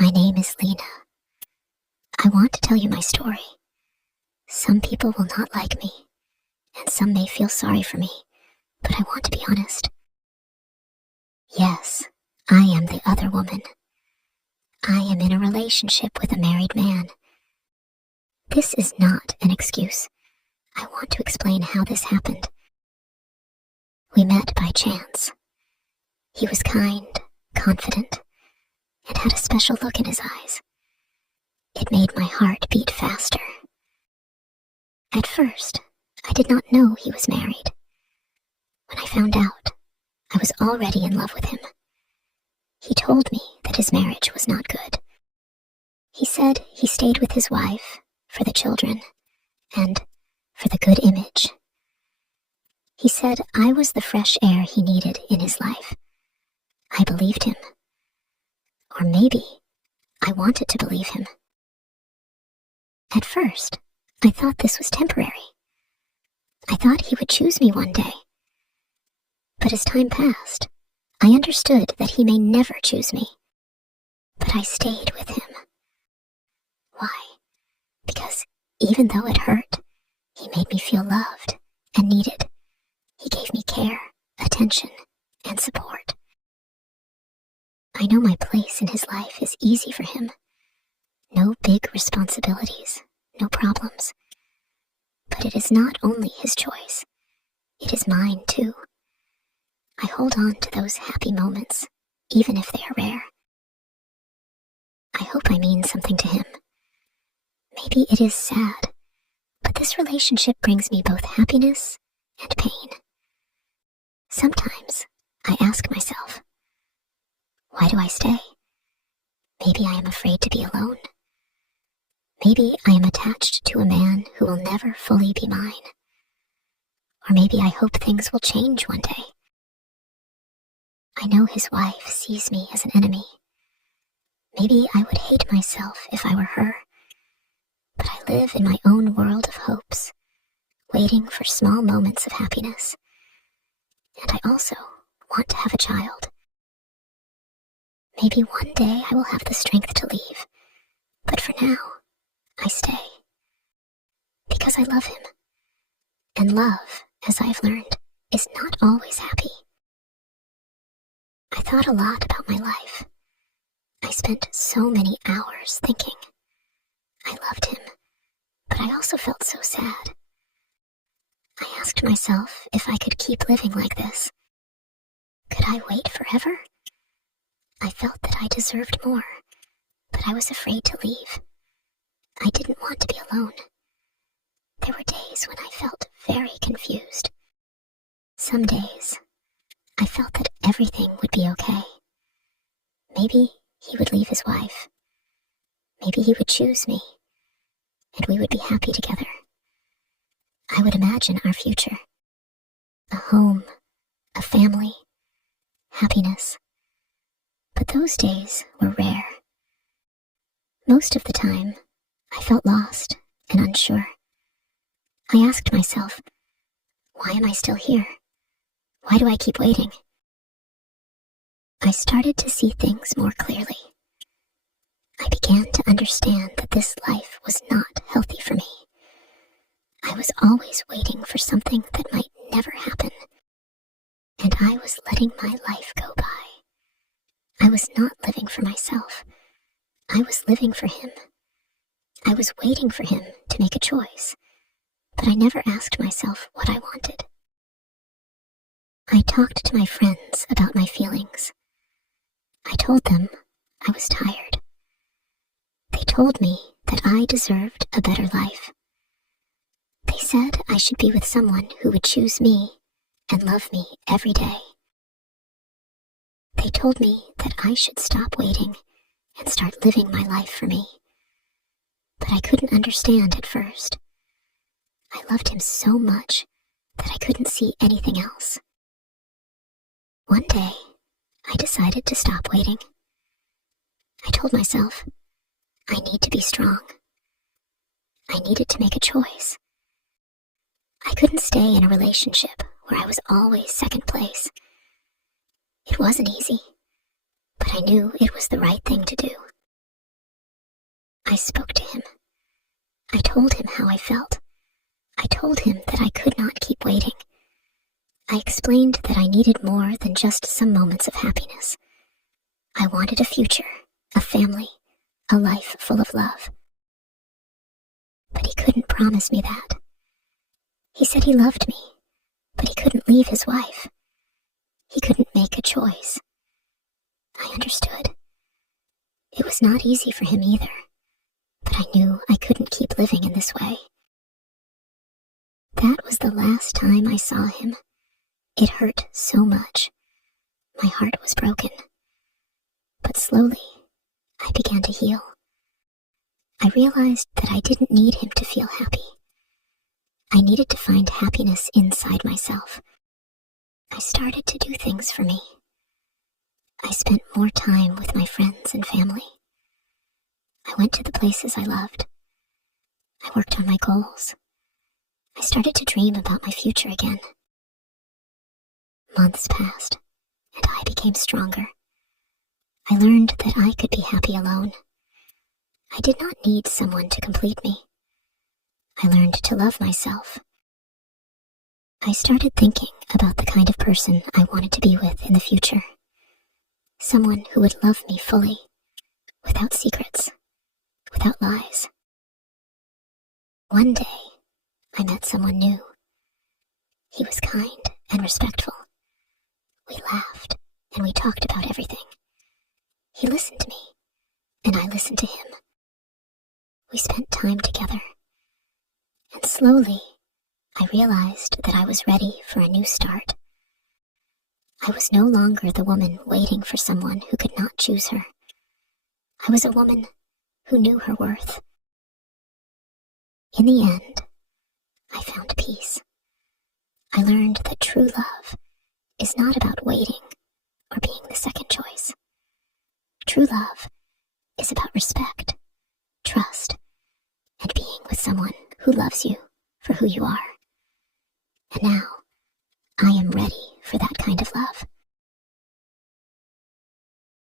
My name is Lena. I want to tell you my story. Some people will not like me, and some may feel sorry for me, but I want to be honest. Yes, I am the other woman. I am in a relationship with a married man. This is not an excuse. I want to explain how this happened. We met by chance. He was kind, confident, and had a special look in his eyes. It made my heart beat faster. At first, I did not know he was married. When I found out, I was already in love with him. He told me that his marriage was not good. He said he stayed with his wife for the children and for the good image. He said I was the fresh air he needed in his life. I believed him. Or maybe I wanted to believe him. At first, I thought this was temporary. I thought he would choose me one day. But as time passed, I understood that he may never choose me. But I stayed with him. Why? Because even though it hurt, he made me feel loved and needed. He gave me care, attention, and support. I know my place in his life is easy for him. No big responsibilities, no problems. But it is not only his choice. It is mine too. I hold on to those happy moments, even if they are rare. I hope I mean something to him. Maybe it is sad, but this relationship brings me both happiness and pain. Sometimes I ask myself, why do I stay? Maybe I am afraid to be alone. Maybe I am attached to a man who will never fully be mine. Or maybe I hope things will change one day. I know his wife sees me as an enemy. Maybe I would hate myself if I were her. But I live in my own world of hopes, waiting for small moments of happiness. And I also want to have a child. Maybe one day I will have the strength to leave. But for now, I stay. Because I love him. And love, as I've learned, is not always happy. I thought a lot about my life. I spent so many hours thinking. I loved him, but I also felt so sad. I asked myself if I could keep living like this. Could I wait forever? I felt that I deserved more, but I was afraid to leave. I didn't want to be alone. There were days when I felt very confused. Some days, I felt that everything would be okay. Maybe he would leave his wife. Maybe he would choose me, and we would be happy together. I would imagine our future. A home, a family, happiness. But those days were rare. Most of the time, I felt lost and unsure. I asked myself, why am I still here? Why do I keep waiting? I started to see things more clearly. I began to understand that this life was not healthy for me. I was always waiting for something that might never happen, and I was letting my life go by. I was not living for myself. I was living for him. I was waiting for him to make a choice, but I never asked myself what I wanted. I talked to my friends about my feelings. I told them I was tired. They told me that I deserved a better life. They said I should be with someone who would choose me and love me every day. They told me that I should stop waiting and start living my life for me. But I couldn't understand at first. I loved him so much that I couldn't see anything else. One day, I decided to stop waiting. I told myself, I need to be strong. I needed to make a choice. I couldn't stay in a relationship where I was always second place. It wasn't easy, but I knew it was the right thing to do. I spoke to him. I told him how I felt. I told him that I could not keep waiting. I explained that I needed more than just some moments of happiness. I wanted a future, a family, a life full of love. But he couldn't promise me that. He said he loved me, but he couldn't leave his wife. He couldn't make a choice. I understood. It was not easy for him either, but I knew I couldn't keep living in this way. That was the last time I saw him. It hurt so much. My heart was broken. But slowly, I began to heal. I realized that I didn't need him to feel happy. I needed to find happiness inside myself. I started to do things for me. I spent more time with my friends and family. I went to the places I loved. I worked on my goals. I started to dream about my future again. Months passed, and I became stronger. I learned that I could be happy alone. I did not need someone to complete me. I learned to love myself. I started thinking about the kind of person I wanted to be with in the future. Someone who would love me fully, without secrets, without lies. One day, I met someone new. He was kind and respectful. We laughed, and we talked about everything. He listened to me, and I listened to him. We spent time together, and slowly, I realized that I was ready for a new start. I was no longer the woman waiting for someone who could not choose her. I was a woman who knew her worth. In the end, I found peace. I learned that true love is not about waiting or being the second choice. True love is about respect, trust, and being with someone who loves you for who you are. And now, I am ready for that kind of love.